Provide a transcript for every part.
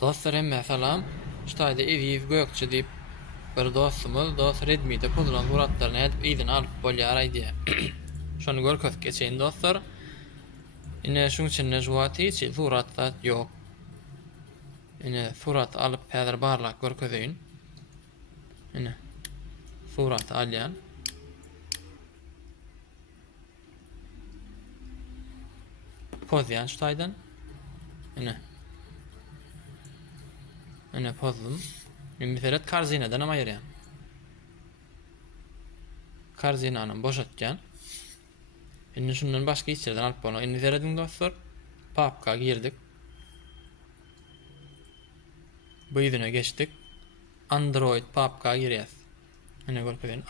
Dostlarım mesela şutada Eviv Gökçe deyip bir dostumuz dost Redmi'de kullanan suratlarını edip izin alıp bolýar diye. Şonu görköp geçeyin dostlar. Ine şun için nejwati hiç suratlar yok. Ine surat alıp häzir barlak görközeyin. Ine surat alýan. Pozyan şutaydan. Ine. Ine pozdum. Ümitseret karzineden ama ýerýän. Karzinany boşatjan. Indi şundan başga içerden alıp bolu. Indi veredim dostlar. Papka girdik. Bu ýüzüne geçtik. Android papka girýäs. Ine görkezin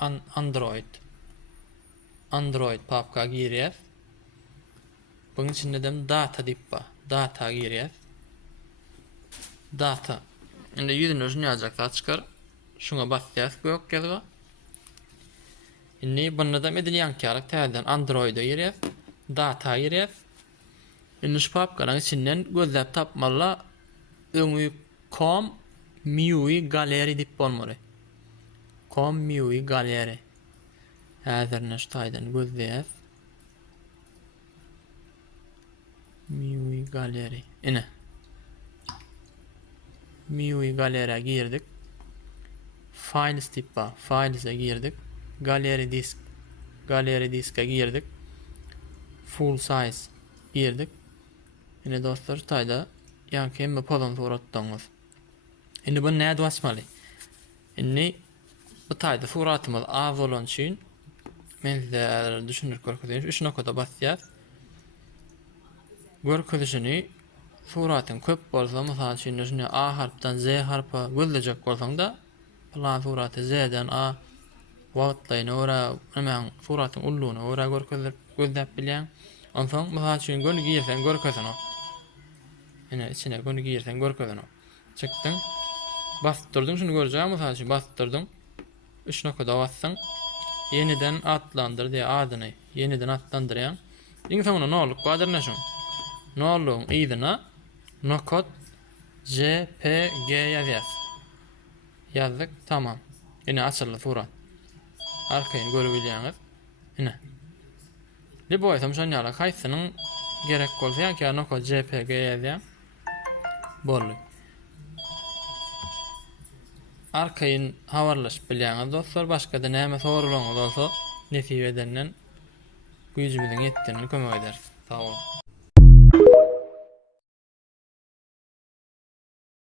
Android papka girýäs. Bunun içinde de data dippa. Data girýäs. Data. Indi ýüzüne şunu ýazaklar çıkar. Şuna basýas gök ýazga. Indi bunda da medilýän kärek täzeden Android'a girýäs. Data girýäs. Indi şu papkanyň içinden gözläp tapmalla öňü com MIUI galeri dip bolmaly. Com MIUI galeri. Häzir näştaýdan gözleýäs. MIUI galeri. Ine. MIUI galeriye girdik. Files tippa. Files'e girdik. Galeri disk. Galeri disk'e girdik. Full size girdik. Ine dostlar taýda ýa-ki hemme pozan suratdaňyz. Indi bu näde basmaly? Indi bu taýda suratymyz az bolan üçin men size düşünür görkezýän 3 noktada basýas. Görkezişini suratyň köp bolsa, mysal üçin şunu A harpdan Z harpa gözlejek bolsaň da plan suraty Z'den A wagtlaýyna ora hemen suratyň ullugyna ora gözläp bilýän. Onsoň mysal üçin göl giýersen görkezýän. Ine içine göl giýersen görkezýän. Çykdyň. Bastyrdyň şunu görjäň, mysal üçin bastyrdyň. 3 noktada bassaň yeniden atlandır diye adyny yeniden atlandyrýan. Diň soňuna nolup gadyrnaşyň. Noluň ýygyna nokot JPG ýazýas. Yazdık, tamam. Ine açyly surat. Arkaýy görebilýäňiz. Ine. Libo ýa-da şonýala haýsynyň gerek bolsa ýa-ki nokot JPG ýazýan. Bolly. Arkaýyn habarlaşyp bilýäňiz dostlar, başga da näme sorulaňyz bolsa nesip edenden güýjümiziň ýetdiğini kömek eder. Sağ olun.